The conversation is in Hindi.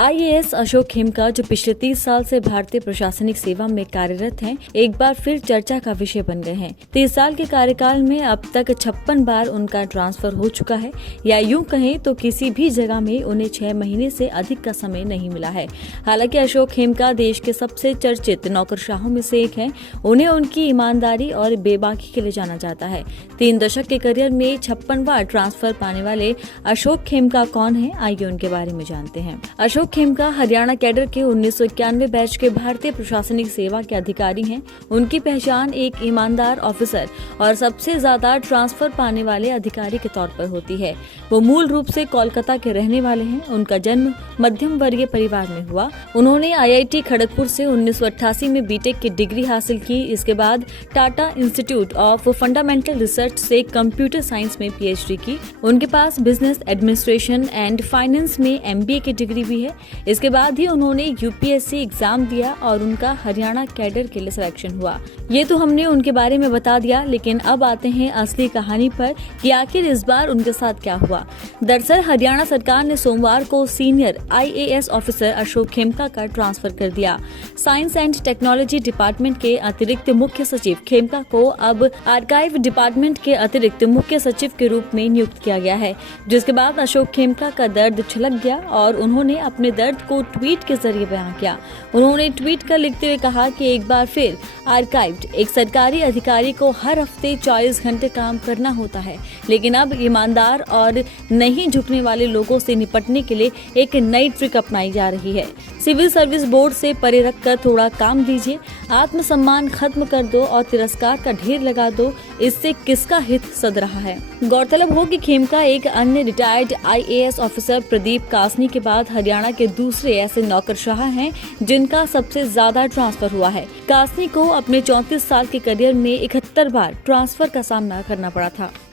आईएएस अशोक खेमका, जो पिछले 30 साल से भारतीय प्रशासनिक सेवा में कार्यरत हैं, एक बार फिर चर्चा का विषय बन गए हैं। 30 साल के कार्यकाल में अब तक 56 बार उनका ट्रांसफर हो चुका है, या यूं कहें तो किसी भी जगह में उन्हें 6 महीने से अधिक का समय नहीं मिला है। हालांकि अशोक खेमका देश के सबसे चर्चित नौकरशाहों में से एक हैं। उन्हें उनकी ईमानदारी और बेबाकी के लिए जाना जाता है। 3 दशक के करियर में 56 बार ट्रांसफर पाने वाले अशोक खेमका कौन है, आइए उनके बारे में जानते हैं। अशोक खेमका हरियाणा कैडर के 1991 बैच के भारतीय प्रशासनिक सेवा के अधिकारी हैं। उनकी पहचान एक ईमानदार ऑफिसर और सबसे ज्यादा ट्रांसफर पाने वाले अधिकारी के तौर पर होती है। वो मूल रूप से कोलकाता के रहने वाले हैं। उनका जन्म मध्यम वर्गीय परिवार में हुआ। उन्होंने आईआईटी खड़गपुर से 1988 में बीटेक की डिग्री हासिल की। इसके बाद Tata institute of fundamental research से कंप्यूटर साइंस में पीएचडी की। उनके पास बिजनेस एडमिनिस्ट्रेशन एंड फाइनेंस में एमबीए की डिग्री भी है। इसके बाद ही उन्होंने यूपीएससी एग्जाम दिया और उनका हरियाणा कैडर के लिए सिलेक्शन हुआ। ये तो हमने उनके बारे में बता दिया, लेकिन अब आते हैं असली कहानी पर कि आखिर इस बार उनके साथ क्या हुआ। दरअसल हरियाणा सरकार ने सोमवार को senior IAS officer Ashok Khemka का ट्रांसफर कर दिया। साइंस एंड टेक्नोलॉजी डिपार्टमेंट के अतिरिक्त मुख्य सचिव खेमका को अब आर्काइव डिपार्टमेंट के अतिरिक्त मुख्य सचिव के रूप में नियुक्त किया गया है, जिसके बाद अशोक खेमका का दर्द छलक गया और उन्होंने अपने दर्द को ट्वीट के जरिए बयां किया। उन्होंने ट्वीट कर लिखते हुए कहा कि एक बार फिर आर्काइव्ड एक सरकारी अधिकारी को हर हफ्ते 24 घंटे काम करना होता है, लेकिन अब ईमानदार और नहीं झुकने वाले लोगों से निपटने के लिए एक नई ट्रिक अपनाई जा रही है। सिविल सर्विस बोर्ड से परे रखकर थोड़ा काम दीजिए, आत्मसम्मान खत्म कर दो और तिरस्कार का ढेर लगा दो। इससे किसका हित सद रहा है। गौरतलब हो कि खेमका एक अन्य रिटायर्ड आईएएस ऑफिसर प्रदीप कासनी के बाद हरियाणा के दूसरे ऐसे नौकरशाह हैं जिनका सबसे ज्यादा ट्रांसफर हुआ है। कासनी को अपने 34 साल के करियर में 71 बार ट्रांसफर का सामना करना पड़ा था।